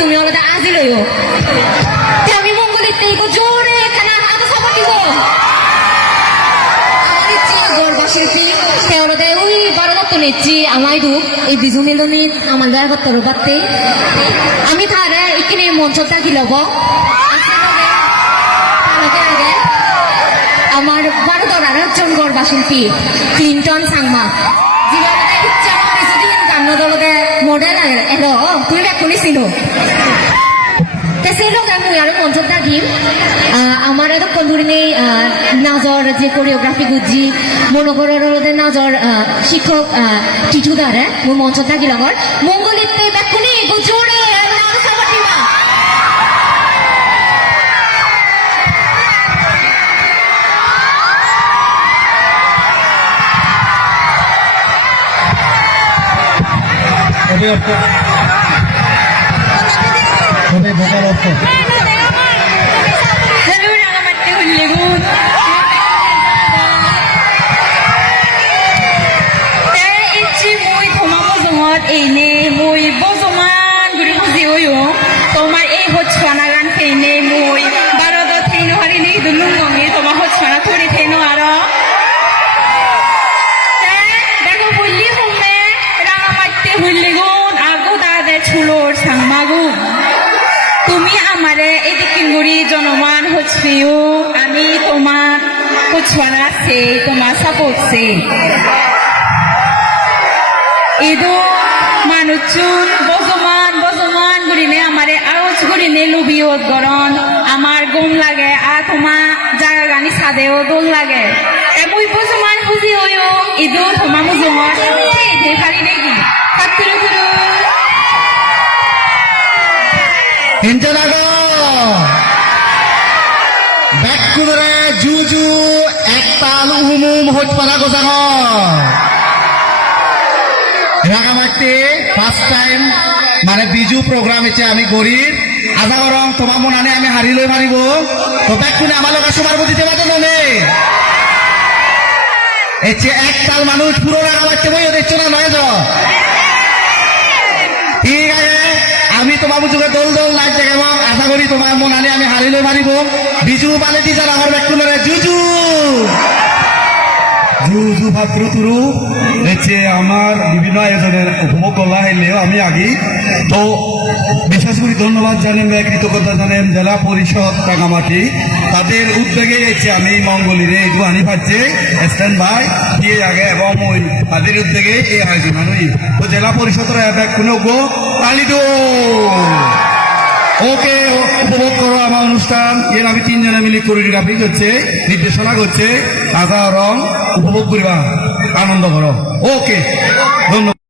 তুমি অলরেডি আজি লইও আমি মঙ্গলিতে ইগো জোরে খানা আদা খবর দিব আমার ইচ্ছে গর্বশিল্পী তেওরদে ওই বারদত্ত নেত্রী আমায় দু এই বিজু মিলনী আমার গায়ে কত রুবাতে আমি তারে এখানে মঞ্চটা কি লব আগে আমার ভারতের আর একজন গর্বাশিল্পী ক্লিন্টন সাংমা জীবনে ইচ্ছা কিছুদিন গান দলতে মডেল এলো তুমি ব্যাক শুনিছিল সেই লোক আমি আর মঞ্চত থাকিম আমার এত কন্দুরিনে নাজর যে কোরিওগ্রাফি গুজি মনোকরের নাজর শিক্ষক টিটুদারে মোৰ মঞ্চত থাকি লগর মঙ্গলিতে ব্যাকুনি গুজোরে Hello, Ragamatti Hulligun. There is muy thoma bozongot eine muy bozoman guri buzi oyo. Tomar ei hotchana gan peine muy barodo theino hari ni dulung gongi toma hotchana thori theino aro. Dekho hulli humme Ragamatti Hulligun ago dade chulor sangmagun. তুমি আমারে এদিকে গুড়ি জনমান হচ্ছিও আমি তোমার হচ্ছানা সে তোমার support সে এদো মানুষজন বজমান গুড়িনে আমারে আওয়াজ গুড়িনে লুবিয়ত গরন আমার গুম লাগে আর তোমার জায়গা গানি সাদেও দোল লাগে এমন বজমান বুঝি হইও এদো তোমার মুজমত এদে পারি নাকি কাতুরু তুরু Interago Bakudre Juju Ektal Umum Hotpana Gozago Ragamatti first time মানে বিজু প্রোগ্রাম এসে আমি গরিব আধা গরম তোমার মনে আমি হারি লই মারিব তো ব্যাকুনে আমার লোক সবার দিতে পারতো না এসে একতাল মানুষ পুরো রাগামাটি বই দেখছো না নয় তো ঠিক আছে আমি তোমার বুঝুকে দোল দোল লাইট দেখাব আশা করি তোমার মন আনি আমি হারি লই মারিব বিজু পালে টিচার আমার ব্যাকুলরে জুজু জুজু ভাত্র তুরু হচ্ছে আমার বিভিন্ন আয়োজনের উপভোগ করা হইলেও আমি আগে তো বিশেষ করে ধন্যবাদ জানেন কৃতজ্ঞতা জানেন জেলা পরিষদ রাঙামাটি তাদের উদ্যোগে হচ্ছে আমি মঙ্গলিরে এই আনি পাচ্ছে স্ট্যান্ড বাই দিয়ে আগে এবং ওই তাদের উদ্যোগে এই আয়োজন আনি তো জেলা পরিষদের এক কোনো গো তালিদ ওকে উপভোগ করো আমার অনুষ্ঠান এর আমি তিনজনে মিলে কোরিওগ্রাফি করছে নির্দেশনা করছে আশা রং উপভোগ করিবা আনন্দ করো ওকে ধন্যবাদ।